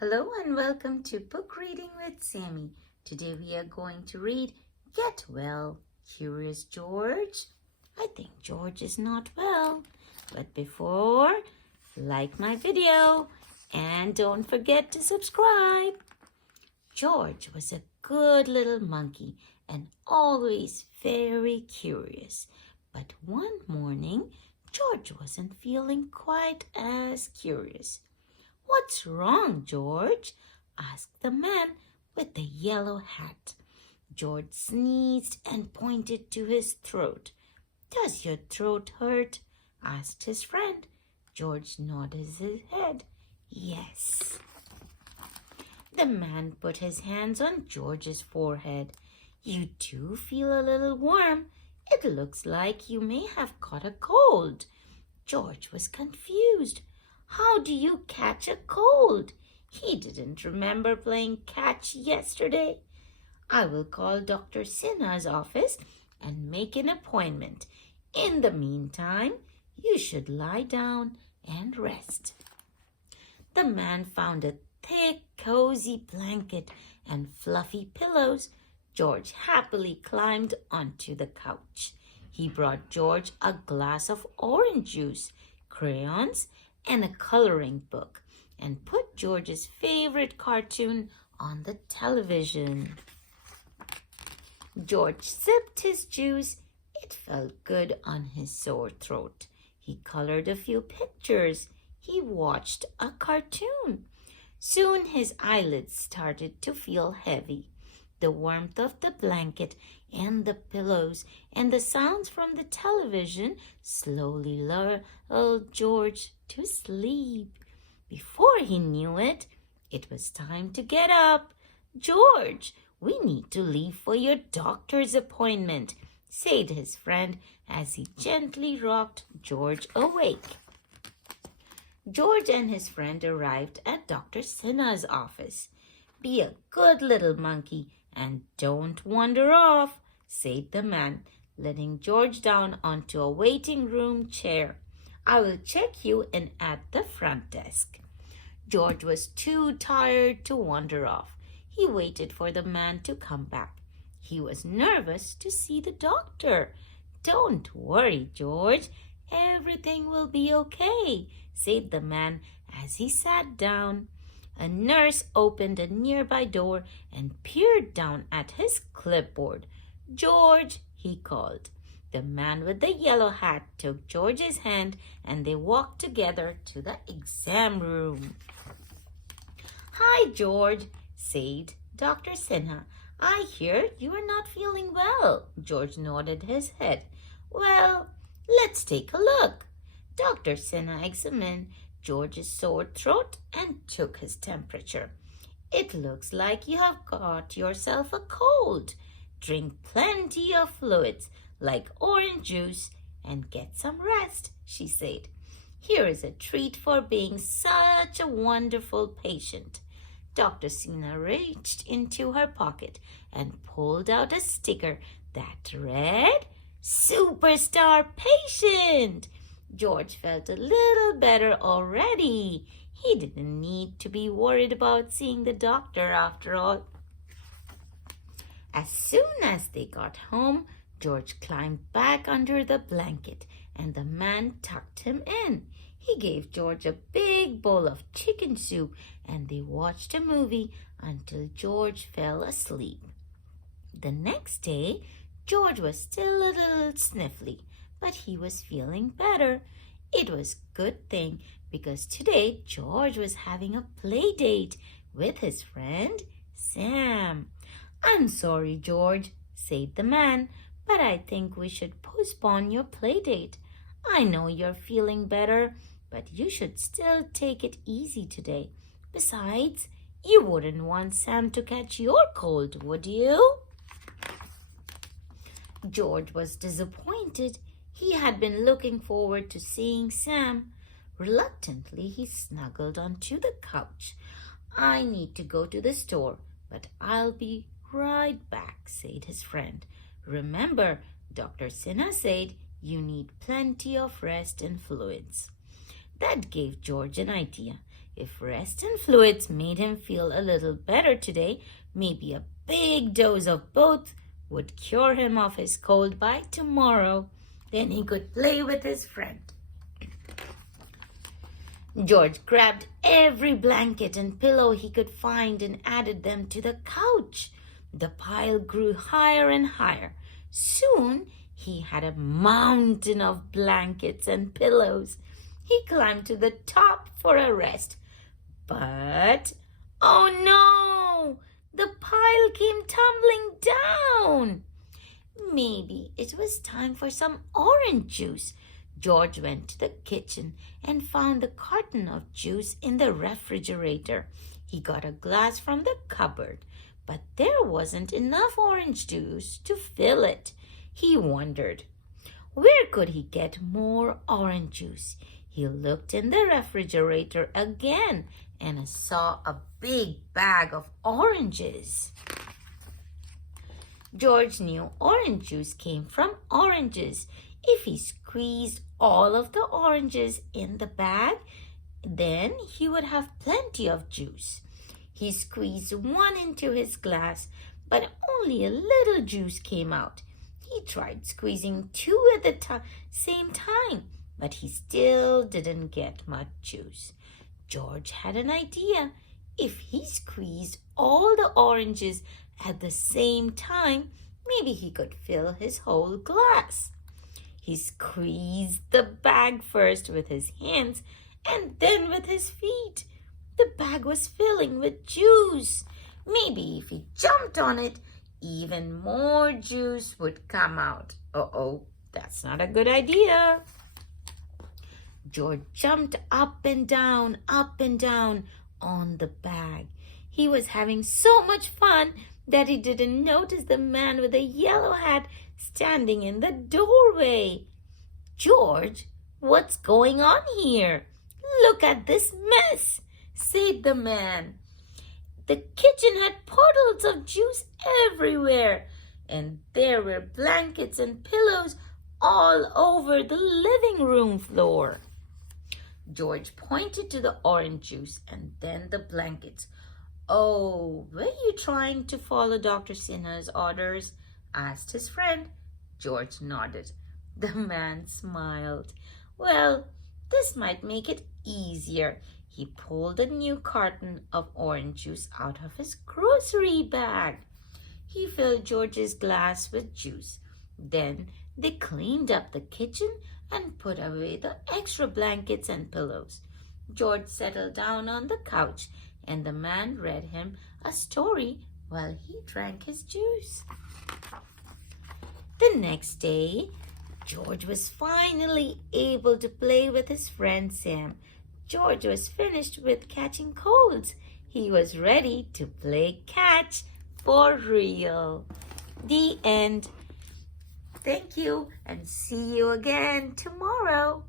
Hello and welcome to Book Reading with Sammy. Today we are going to read Get Well, Curious George. I think George is not well. But before, like my video and don't forget to subscribe. George was a good little monkey and always very curious. But one morning, George wasn't feeling quite as curious. "What's wrong, George?" asked the man with the yellow hat. George sneezed and pointed to his throat. "Does your throat hurt?" asked his friend. George nodded his head. "Yes." The man put his hands on George's forehead. "You do feel a little warm. It looks like you may have caught a cold." George was confused. How do you catch a cold? He didn't remember playing catch yesterday. "I will call Dr. Sinha's office and make an appointment. In the meantime, you should lie down and rest." The man found a thick, cozy blanket and fluffy pillows. George happily climbed onto the couch. He brought George a glass of orange juice, crayons, and a coloring book, and put George's favorite cartoon on the television. George sipped his juice. It felt good on his sore throat. He colored a few pictures. He watched a cartoon. Soon his eyelids started to feel heavy. The warmth of the blanket and the pillows and the sounds from the television slowly lulled George to sleep. Before he knew it, it was time to get up. "George, we need to leave for your doctor's appointment," said his friend as he gently rocked George awake. George and his friend arrived at Dr. Sinha's office. "Be a good little monkey and don't wander off," said the man, letting George down onto a waiting room chair. "I will check you in at the front desk." George was too tired to wander off. He waited for the man to come back. He was nervous to see the doctor. "Don't worry, George. Everything will be okay," said the man as he sat down. A nurse opened a nearby door and peered down at his clipboard. "George," he called. The man with the yellow hat took George's hand and they walked together to the exam room. "Hi, George," said Dr. Sinha. "I hear you are not feeling well." George nodded his head. "Well, let's take a look." Dr. Sinha examined George's sore throat and took his temperature. "It looks like you have got yourself a cold. Drink plenty of fluids like orange juice and get some rest," she said. "Here is a treat for being such a wonderful patient." Dr. Sinha reached into her pocket and pulled out a sticker that read, "Superstar Patient." George felt a little better already. He didn't need to be worried about seeing the doctor after all. As soon as they got home, George climbed back under the blanket and the man tucked him in. He gave George a big bowl of chicken soup and they watched a movie until George fell asleep. The next day, George was still a little sniffly, but he was feeling better. It was a good thing because today George was having a play date with his friend Sam. "I'm sorry, George," said the man, "but I think we should postpone your play date. I know you're feeling better, but you should still take it easy today. Besides, you wouldn't want Sam to catch your cold, would you?" George was disappointed. He had been looking forward to seeing Sam. Reluctantly, he snuggled onto the couch. "I need to go to the store, but I'll be right back," said his friend. "Remember, Dr. Sinha said you need plenty of rest and fluids." That gave George an idea. If rest and fluids made him feel a little better today, maybe a big dose of both would cure him of his cold by tomorrow. Then he could play with his friend. George grabbed every blanket and pillow he could find and added them to the couch. The pile grew higher and higher. Soon he had a mountain of blankets and pillows. He climbed to the top for a rest. But, oh no! The pile came tumbling down. Maybe it was time for some orange juice. George went to the kitchen and found the carton of juice in the refrigerator. He got a glass from the cupboard, but there wasn't enough orange juice to fill it. He wondered, where could he get more orange juice? He looked in the refrigerator again and saw a big bag of oranges. George knew orange juice came from oranges. If he squeezed all of the oranges in the bag, then he would have plenty of juice. He squeezed one into his glass, but only a little juice came out. He tried squeezing two at the same time, but he still didn't get much juice. George had an idea. If he squeezed all the oranges at the same time, maybe he could fill his whole glass. He squeezed the bag first with his hands and then with his feet. The bag was filling with juice. Maybe if he jumped on it, even more juice would come out. Uh-oh, that's not a good idea. George jumped up and down on the bag. He was having so much fun that he didn't notice the man with the yellow hat standing in the doorway. George, what's going on here? Look at this mess, said the man. The kitchen had puddles of juice everywhere, and there were blankets and pillows all over the living room floor. George pointed to the orange juice and then the blankets. Oh, were you trying to follow Dr. Sinha's orders? Asked his friend. George nodded. The man smiled. Well, this might make it easier. He pulled a new carton of orange juice out of his grocery bag. He filled George's glass with juice. Then they cleaned up the kitchen and put away the extra blankets and pillows. George settled down on the couch and the man read him a story while he drank his juice. The next day, George was finally able to play with his friend Sam. George was finished with catching colds. He was ready to play catch for real. The end. Thank you and see you again tomorrow.